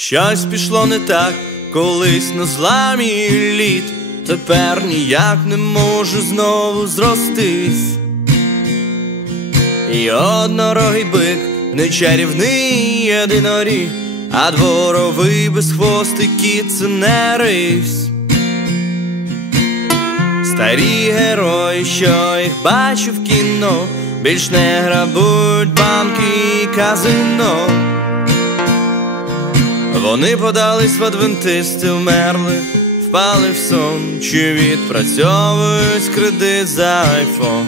Щось пішло не так, колись на зламі літ, тепер ніяк не можу знову зростись. І однорогий бик, не чарівний єдиноріг, а дворовий безхвостий кіт це не рись. Старі герої, що їх бачу в кіно, більш не грабують банки і казино. Вони подались в адвентисти, вмерли, впали в сон, чи відпрацьовують кредит за айфон.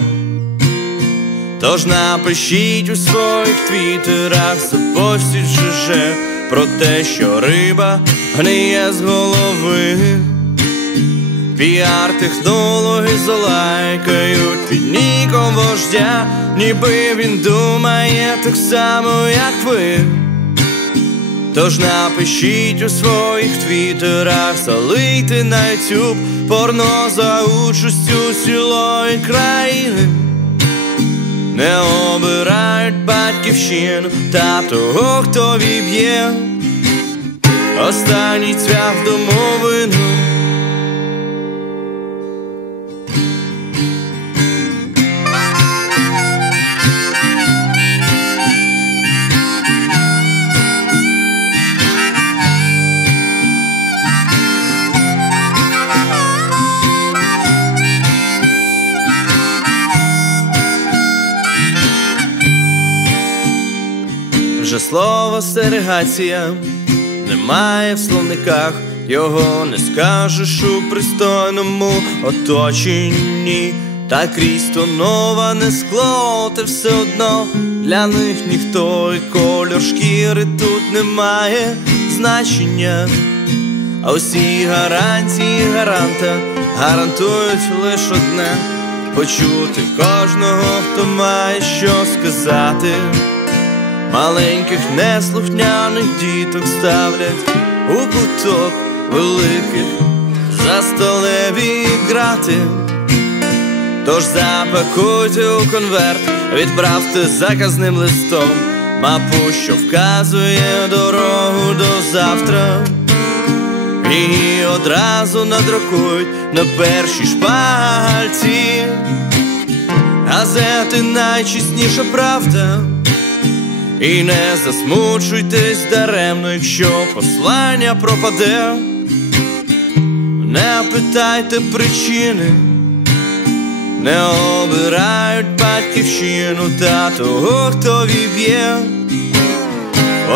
Тож напишіть у своїх твіттерах, запостіть же про те, що риба гниє з голови. Піар-технологи залайкають під ніком вождя, ніби він думає так само, як ви. Тож напишіть у своїх твіттерах, залийте на ютюб порно за участю цілої країни. Не обирають батьківщину та того, хто віб'є останній цвях домовину. Вже слово серегація немає в словниках, його не скажеш у пристойному оточенні. Та крізь то нова не скло, та все одно для них ніхто і кольор шкіри тут не має значення. А усі гарантії гаранта гарантують лише одне почути кожного, хто має що сказати. Маленьких неслухняних діток ставлять у куток великих за столеві грати. Тож запакуйте у конверт, відправте заказним листом, мапу, що вказує дорогу до завтра. І одразу надрукують на першій шпальці газети найчесніша правда. І не засмучуйтесь даремно, якщо послання пропаде, не питайте причини, не обирають батьківщину та того, хто віб'є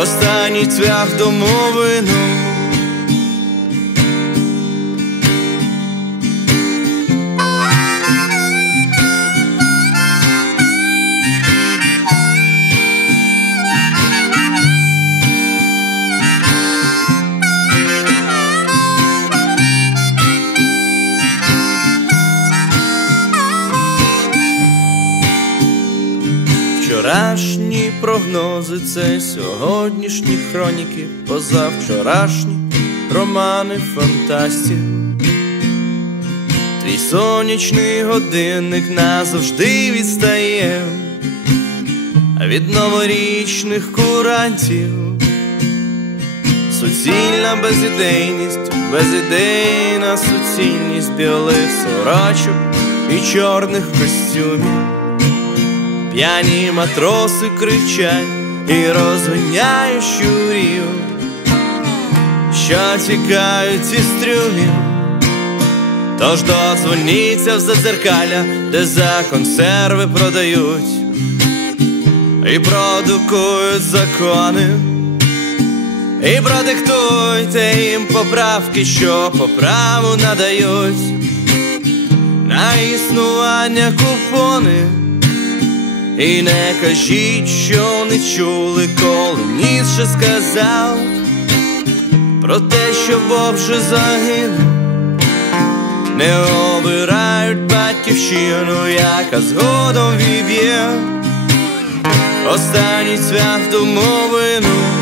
останній цвях домовину. Вчорашні прогнози це сьогоднішні хроніки, позавчорашні романи фантастів. Твій сонячний годинник назавжди відстає від новорічних курантів. Суцільна безідейність, безідейна суцільність білих сорочок і чорних костюмів. П'яні матроси кричать і розганяють щурів, що тікають із трюмів. Тож додзвоніться в зазеркаля, де за консерви продають і продукують закони, і продиктуйте їм поправки, що по праву надають на існування купони. І не кажіть, що не чули, коли Ніцше сказав про те, що Бог вже загинув, не обирають батьківщину, яка згодом віб'є останній свят домовину.